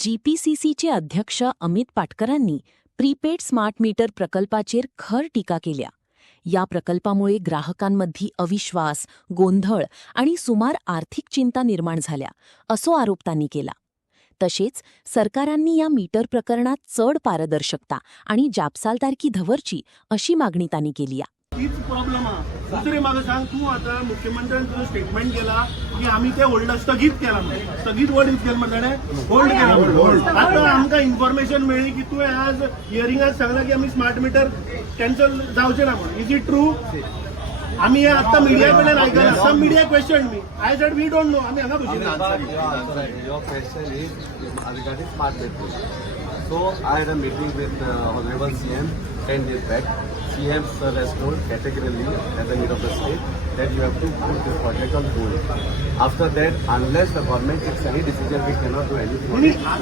जीपीसीसीचे अध्यक्ष Amit पाटकरांनी prepaid smart meter प्रकल्पाचेर खर टीका केल्या. या प्रकल्पामुळे ग्राहकांमध्ये अविश्वास, गोंधळ आणि सुमार आर्थिक चिंता निर्माण झाल्या, असो आरोप त्यांनी केला. तसेच सरकारांनी या मीटर प्रकरणात चढ पारदर्शकता आणि जापसालदारकी धवरची अशी मागणी त्यांनी केली. तीच प्रॉब्लेम हा. दुसरी म्हाका सांग, तू आता मुख्यमंत्र्यान तुजो स्टेटमेंट केला की आम्ही ते होल्ड स्थगीत केला म्हणून. स्थगीत वर्ड यूज केला म्हणजे होल्ड केला. आता आमकां इन्फॉर्मेशन मेळ्ळी की तुवें आज हियरिंगाक सांगला की आम्ही स्मार्ट मीटर कॅन्सल जावचे ना म्हणून. Is it true? आम्ही हे आता मीडिया कडल्यान आयकला. सम मीडिया क्वेश्चन मी. I said we don't know. आम्ही हांगा बशिल्ले. Your question is regarding smart metering. So I had a meeting with Honorable CM 10 days back. CM sir has told categorically at the mid of the state that you have to put this project on hold. After that, unless the government takes any decision, we cannot do anything.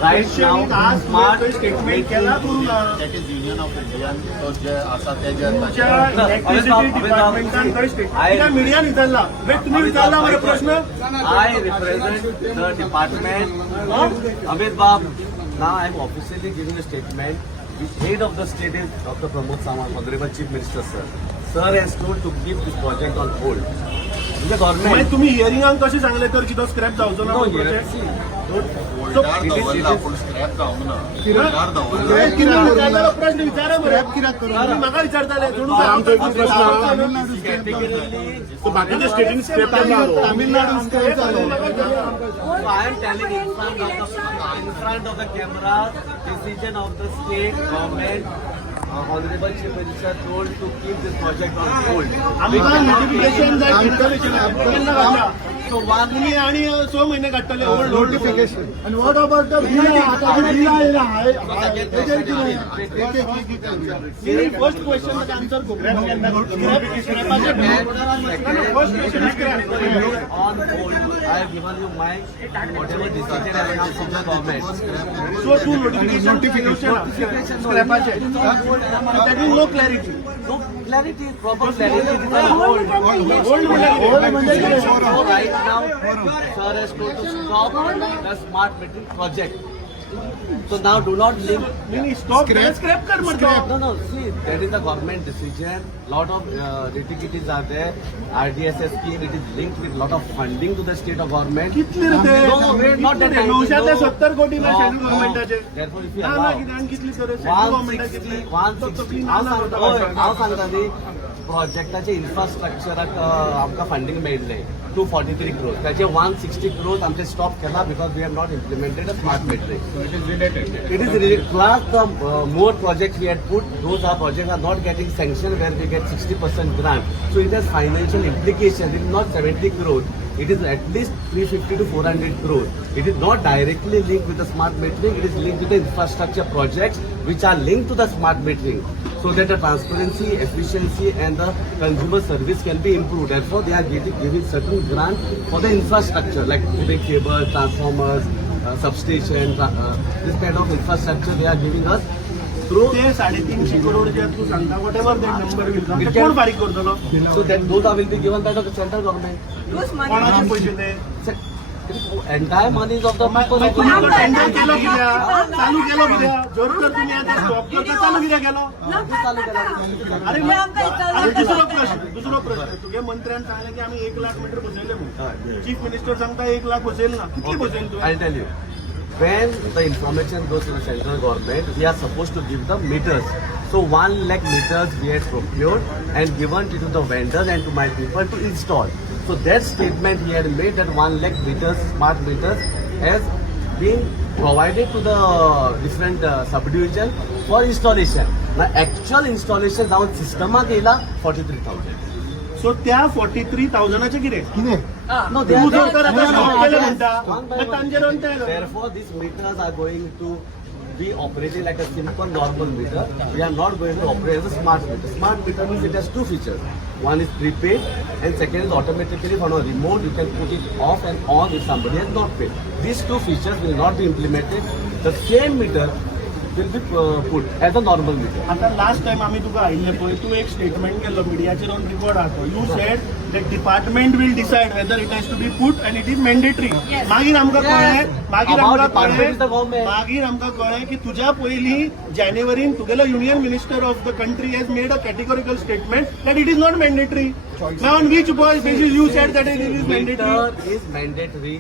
Right now, smart statement केला करून That is Union of India. So जे आसा तेजे electricity डिपार्टमेंटान खंय statement मीडियान विचारला. तुम्ही विचारला मला प्रश्न. I represent the department. Amit Bab, now I am officially giving a statement. The head of the state is Dr. Pramod Sawant, Honorable Chief Minister sir. Sir has told to keep this project on hold. The government. तुम्ही हियरिंगाक कशें सांगले तर कितें scrap जावचो ना project? Scrap जावंक ना. प्रश्न विचारा मरे. म्हाका विचारताले बाकीचे स्टेटीन scrap Tamil Nadu scrap So I am telling in front of the camera, decision of the state government. Honorable Chief Minister told to keep this project on hold. आमकां नोटिफिकेशन जाय. इंटरव्ह्यू So one तुम्ही आणि 6 महिने काढतले hold notification. And what about the bill? Bill आयला हाय. First question मध्ये answer करू. First question is scrap. on hold. I have given you my whatever decision has come from the government. So तू notification स्क्रॅपाचे. That is no clarity. No clarity, proper clarity. It is on hold. Hold म्हणजे So right now, sir has told to stop the smart metering project. So now do not link. नाही stop scrap कर म्हटलं. No, no. See, that is the government decision. Lot of nitty-gritties are there. RDSS scheme. It is linked with lot of funding to the state of government. कितले रे ते? No, wait, not that. 970 कोटी ना central No. गव्हर्नमेंटाचे. Therefore, if you ना allow. किती आणि कितली करे सेंट्रल गव्हर्नमेंटाचे 160. कितली. हांव सांगता न्ही प्रोजेक्टाचे इन्फ्रास्ट्रक्चराक आमकां फंडींग मेळिल्लें 243 crores. त्याचे 160 crores आमचे स्टॉप केला because we have not implemented a smart metric. It is related. It is related. Plus the more projects we had put, those are projects are not getting sanctioned where we get 60% grant. So it has financial implications. It is not 70 crores. It is at least 350 to 400 crores. It is not directly linked with the smart metering. It is linked with the infrastructure projects which are linked to the smart metering, so that the transparency, efficiency, and the consumer service can be improved. Therefore, they are giving certain grant for the infrastructure like big cables, transformers, substation, this kind of infrastructure they are giving us through. ते 350 करोड जे तू सांगता whatever that number will come. ते कोण बारीक करतलो? So that those are will be given by the central government. कोणाचे पैसे ते? Entire money is of the people of the तुम्ही टेंडर केलं कित्याक? चालू केलं कित्याक? जर तर तुम्ही आता स्टॉप करता चालू कित्याक केलो? अरे दुसरो प्रश्न तुगे मंत्र्यान सांगले की आम्ही 1 लाख मीटर बसयले म्हणून. चीफ मिनिस्टर सांगता 1 लाख बसयले ना. कितली बसयले तू? I'll tell you. When the information goes to the central government, we are supposed to give the meters. So 1 lakh meters we had procured and given it to the vendors and to my people to install. So that statement he had made that 1 lakh meters, smart meters, has been provided to the different subdivision for installation. Now actual installation now system गेला 43,000. सो त्या 43,000चे कितें? No, they तू are जर तर आता stop केलं म्हणता one by mug one. तांचेर अंतर. Therefore, these meters are going to be operating like a simple normal meter. We are not going to operate as a smart meter. Smart meter means it has two features. One is prepaid and second is automatically from a remote you can put it off and on if somebody has not paid. These two features will not be implemented. The same meter will be put as a normal meter. आता last time आम्ही तुका आयिल्ले पळय तू एक statement केलो मिडियाचेर on record आहा. You said the department will decide whether it has to be put and it is mandatory. मागीर आमकां कळ्ळें About department is the government. मागीर आमकां कळ्ळें की तुज्या पयलीं जानेवारीन तुगेलो union minister of the country has made a categorical statement that it is not mandatory. Now on which basis you said that it is mandatory? Meter is mandatory.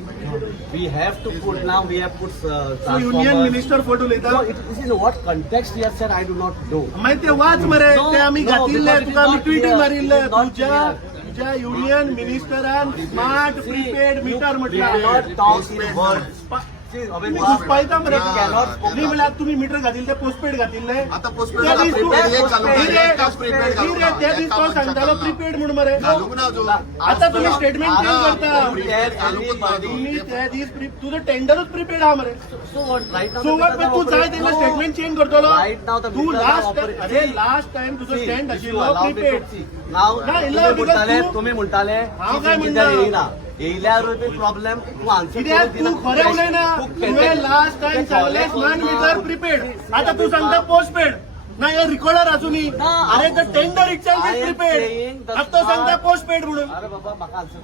We have to put now. We have put So transformers. union minister photo No, लेता this is what context he has said. I do not know. मागीर ते watch मरे No, ते आमी no, घातिल्ले because it is तुका आमी not ट्विटी clear. मारिल्ले It is not तुज्या युनियन मिनिस्टरान स्मार्ट प्रीपेड मीटर We म्हटलं cannot talk in words. See, Abhay, तुम्ही घुसपायता मरे we cannot spoke न्ही म्हळ्यार तुम्ही मीटर घातिल्ले ते पोस्टपेड घातिल्ले आता postpaid त्या आता दीस तू- prepaid एक चालू न्ही केलं, रे, एकाच prepaid घालून न्ही रे, त्या दीस तो एका सांगतालो मनशाला. प्रीपेड म्हणून मरे घालूंक ना अजून. आता तुम्ही स्टेटमेंट चेंज आता करता prepaid घालूंकच ना अजून. तुम्ही त्या दीस तुझं टेंडरच प्रीपेड हा मरे So what? Right now, so the what meters तू are जाय operating. तेन्ना No. स्टेटमेंट चेंज करतलो Right now the तू meters are लास्ट operating. अरे लास्ट टाइम तुझं See, स्टँड if you आशिल्लो allow me to prepaid see. Now, ना, तुम्ही इल्ला म्हणटाले because तुम्ही म्हणटाले हांव काय chief म्हणटा? engineer येयना येयल्यार प्रॉब्लेम तू आन्सर कित्याक तू खरें उलयना तुवें लास्ट टाइम सांगलें स्मार्ट मीटर प्रीपेड आता तू सांगता पोस्टपेड ना हे रिकॉर्डर आसूनी ना, अरे the tender itself I is am saying prepaid the आता तो सांगता smart- पोस्टपेड म्हणून अरे बाबा म्हाका आन्सर